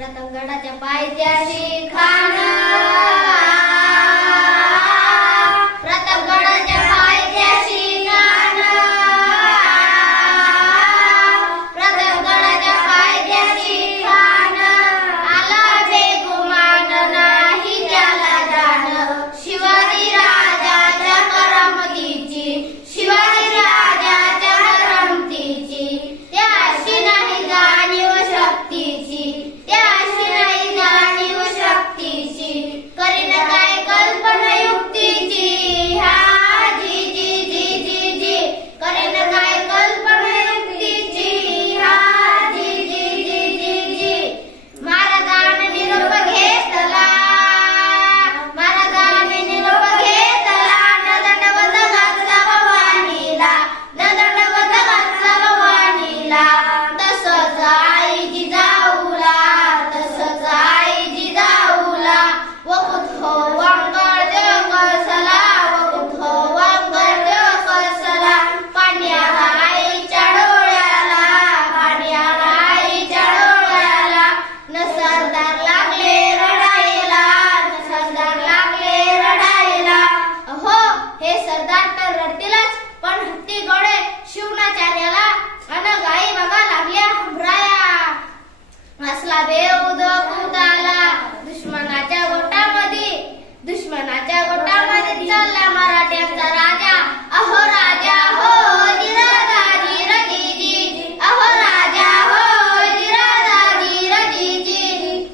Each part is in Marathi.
रतनगडाच्या पायथ्याशी खान सरदार तर रडतीलच पण हत्ती गोडे शिवणाचार्याला अन गाई बघा लागल्या हंबराया असला बेउद कुताला दुश्मनाच्या गोटामध्ये. दुश्मनाच्या गोटामध्ये चालला मराठ्यांचा राजा. अहो राजा हो जिरादा जिरजी अहो राजा हो जिरादा जिरजी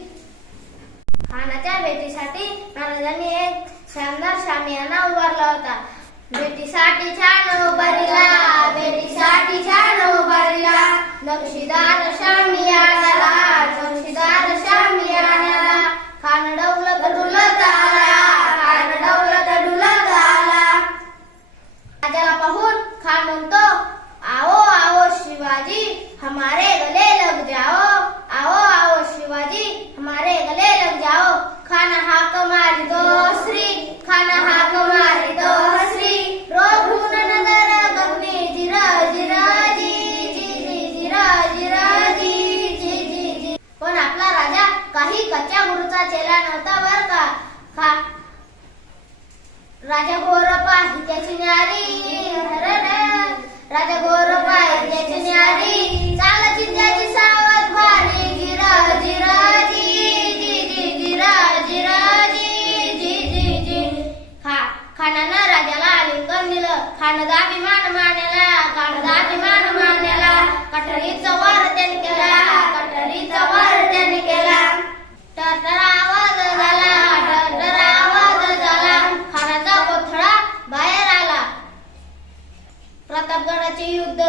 खानाच्या भेटीसाठी महाराजांनी एक शानदार शामियाना उभारला होता. भेटीसाठी छान उभारला भेटीसाठी छान उभारला. नक्षीदार शामियानाला नक्षीदार शामियानाला खान डौलत डुलत आला खान डौलत डुलत आला. राजाला पाहून खान म्हणतो आओ आओ शिवाजी हमारे गले कच्च्या गुरुचा चेला नव्हता बर का. राजा गोरपा हित्याची न्यारी. राजा गोरपा हित्याची न्यारी. चाल चिंत्याची सावध भारी. गिरा जिरा जी जी जी गिरा जी जी जी खा खानानं राजाला आलिंगन दिलं. खानदा अभिमान मानला खानदा अभिमान मानला. कठरीत सवार त्यांनी केला. युद्ध